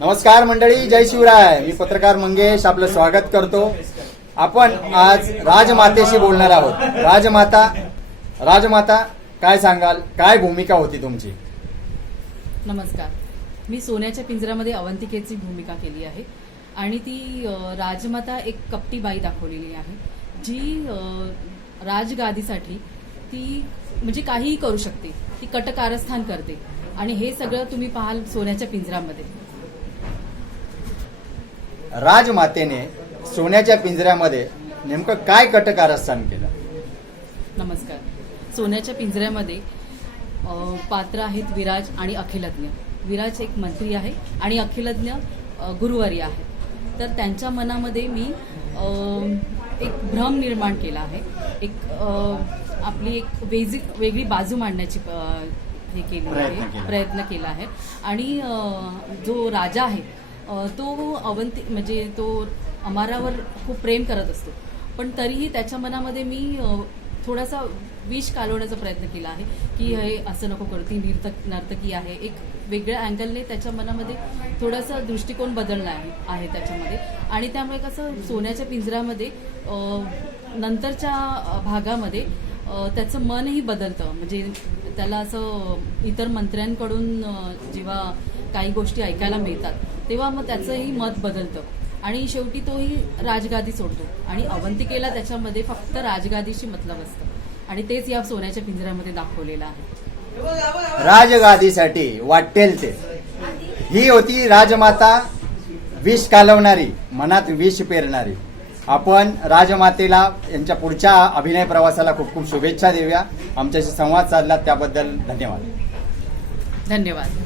नमस्कार मंडळी, जय शिवराय. मी पत्रकार मंगेश आपलं स्वागत करतो. आपण आज राजमातेशी बोलणार आहोत. राजमाता काय सांगाल, काय भूमिका होती तुमची? नमस्कार. मी सोन्याच्या पिंजऱ्यामध्ये अवंतिकेची भूमिका केली आहे आणि ती राजमाता एक कपटी बाई दाखवलेली आहे, जी राजगादीसाठी ती म्हणजे काहीही करू शकते. ती कटकारस्थान करते आणि हे सगळं तुम्ही पाहाल सोन्याच्या पिंजऱ्यामध्ये. राजमातेने सोन्याच्या पिंजऱ्यामध्ये नेमकं काय कटकारस्थान केलं? नमस्कार. सोन्याच्या पिंजऱ्यामध्ये पात्र आहेत विराज आणि अखिलज्ञ. विराज एक मंत्री आहे आणि अखिलज्ञ गुरुवर्य आहे. तर त्यांच्या मनामध्ये मी एक भ्रम निर्माण केला आहे. आपली एक वेगळी बाजू मांडण्याची हे केली आहे, प्रयत्न केला आहे. आणि जो राजा आहे तो म्हणजे तो अमारावर खूप प्रेम करत असतो, पण तरीही त्याच्या मनामध्ये मी थोडासा विष कालवण्याचा प्रयत्न केला आहे की हे असं नको करू, ती नर्तकी आहे. एक वेगळ्या अँगलने त्याच्या मनामध्ये थोडासा दृष्टिकोन बदलला आहे त्याच्यामध्ये. आणि त्यामुळे कसं सोन्याच्या पिंजऱ्यामध्ये नंतरच्या भागामध्ये त्याचं मनही बदलतं. म्हणजे त्याला असं इतर मंत्र्यांकडून जेव्हा काही गोष्टी ऐकायला मिळतात तेव्हा मग त्याचंही मत बदलतं आणि शेवटी तोही राजगादी सोडतो. आणि अवंतिकेला त्याच्यामध्ये फक्त राजगादीशी मतलब असतं आणि तेच या सोन्याच्या पिंजऱ्यामध्ये दाखवलेलं आहे. राजगादीसाठी वाटेल ते, ही होती राजमाता, विष कालवणारी, मनात विष पेरणारी. आपण राजमातेला यांच्या पुढच्या अभिनय प्रवासाला खूप खूप शुभेच्छा देऊया. आमच्याशी संवाद साधला त्याबद्दल धन्यवाद. धन्यवाद.